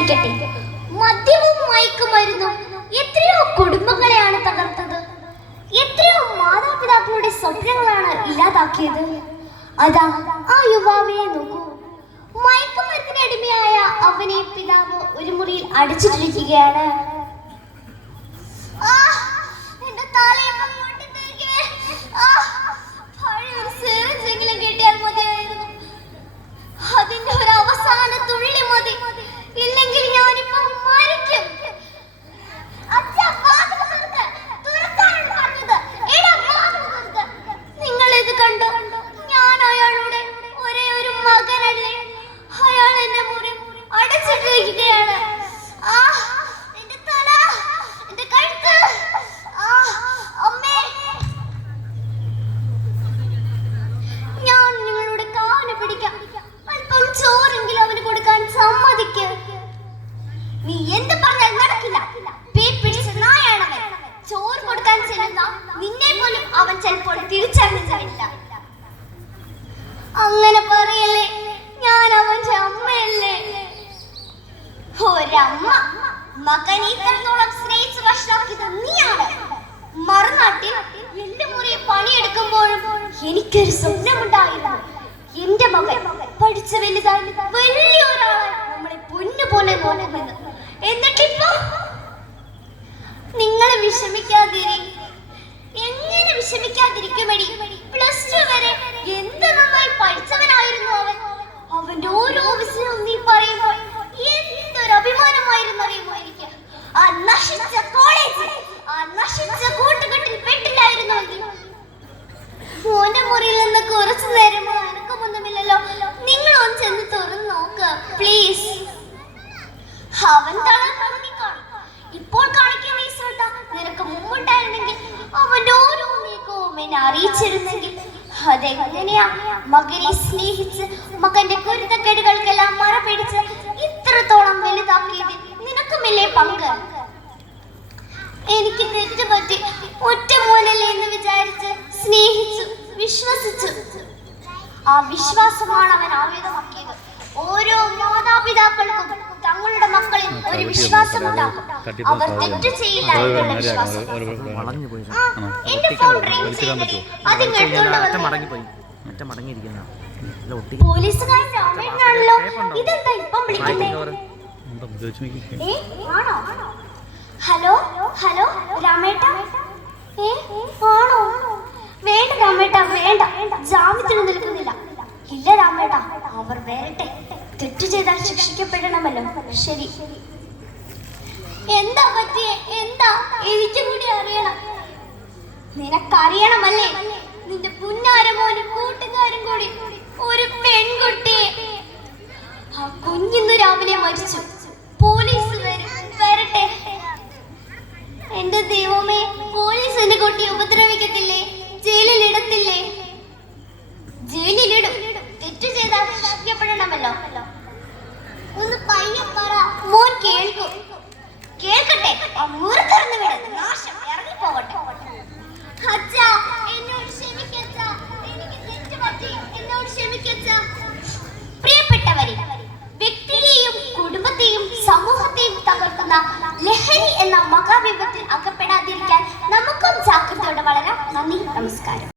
അവസാനിക്കട്ടെ മദ്യവും മയക്കുമരുന്നും എത്രയോ കുടുംബങ്ങളെയാണ് തകർത്തത്. എത്രയോ മാതാപിതാക്കളുടെ സ്വപ്നങ്ങളാണ് ഇല്ലാതാക്കിയത്. അതാ ആ യുവാവിനെ നോക്കൂ. മയക്കുമരുന്നിന് അടിമയായ അവനെ പിതാവ് ഒരു മുറിയിൽ അടച്ചിട്ടിരിക്കുകയാണ്. അവൻ അങ്ങനെ പറയല്ലേ ഞാൻ അവന്റെ അമ്മയല്ലേ? ഒരമ്മ മകൻ ഇത്രത്തോളം സ്നേഹിച്ച് വഷളാക്കിയത് നീയാണ്. മറുനാട്ടിൽ എന്റെ മുറി പണിയെടുക്കുമ്പോഴും എനിക്കൊരു സ്വപ്നമുണ്ടായിരുന്നു. എന്റെ മകൻ പഠിച്ച വലുതായി വലിയ ഒരാളായി നമ്മളെ പൊന്നു പോലെ എന്നിട്ടിപ്പോ നിങ്ങളെ വിഷമിക്കാതിരി വിഷമിക്കാതിരിക്കുമടി. എന്നെ അറിയിച്ചിരുന്നെങ്കിൽ അതെങ്ങനെയാ? മകനെ സ്നേഹിച്ച് മകന്റെ കുരുത്തക്കേടുകൾക്കെല്ലാം മറ പിടിച്ച് ഇത്രത്തോളം വലുതാക്കിയതിൽ നിനക്കുമില്ലേ പങ്ക്? എനിക്ക് തെറ്റുപറ്റി ഒറ്റ മോനല്ലേ എന്ന് വിചാരിച്ച് സ്നേഹിച്ചു വിശ്വസിച്ചു. ആ വിശ്വാസമാണ് അവൻ ആയുധമാക്കിയത്. ഓരോ മാതാപിതാക്കൾക്കും തങ്ങളുടെ മക്കളിൽ ഒരു വിശ്വാസമുണ്ടാകും അവർ തെറ്റ് ചെയ്യില്ല എന്നുള്ള വിശ്വാസം. എന്റെ ഫോൺ റിംഗ് ഇതെന്താ ഇപ്പം വിളിക്കുന്നേ? നോക്കി ഏ ആണോ? ഹലോ? ഹലോ? രാമേട്ട? ഏ ആണോ? വേണ്ട രാമേട്ട വേണ്ട. ജാമ്യത്തിന് നിൽക്കുന്നില്ല. ഇല്ല രാമേട്ടാ അവർ വരട്ടെ. തെറ്റ് ചെയ്താൽ ശിക്ഷിക്കപ്പെടണമല്ലോ. ശരി. എന്താ പറ്റിയേ? എന്താ? എനിക്ക് കൂടി അറിയണം. നിനക്കറിയണമല്ലേ? നിന്റെ പുന്നാരമോനും കൂട്ടുകാരും കൂടി ഒരു പെൺകുട്ടിയെ. ആ കുഞ്ഞിന്ന് രാവിലെ മരിച്ചു. പോലീസ് വരും. വരട്ടെ. എന്റെ ദൈവമേ പോലീസ് എന്റെ കുട്ടിയെ ഉപദ്രവിക്കത്തില്ലേ? ജയിലിൽ ഇടത്തില്ലേ ജയിലിലിടും തെറ്റ് ചെയ്താൽ ഒന്ന് പയ്യെ പറ. മോൻ കേൾക്കും. കേൾക്കട്ടെ? ആ മൂർക്കറന്ന് വിട്. നാശം. ഇറങ്ങി പോകട്ടെ. അച്ഛാ എന്നോട് ക്ഷമിക്കച്ചാ എനിക്ക് തെറ്റ് പറ്റി. എന്നോട് ക്ഷമിക്കച്ച പ്രിയപ്പെട്ടവരെ വ്യക്തിയെയും കുടുംബത്തെയും സമൂഹത്തെയും തകർക്കുന്ന ലഹരി എന്ന മഹാവിപത്തിൽ അകപ്പെടാതിരിക്കാൻ നമുക്കും ജാഗ്രതയോടെ വളരാം. നന്ദി നമസ്കാരം.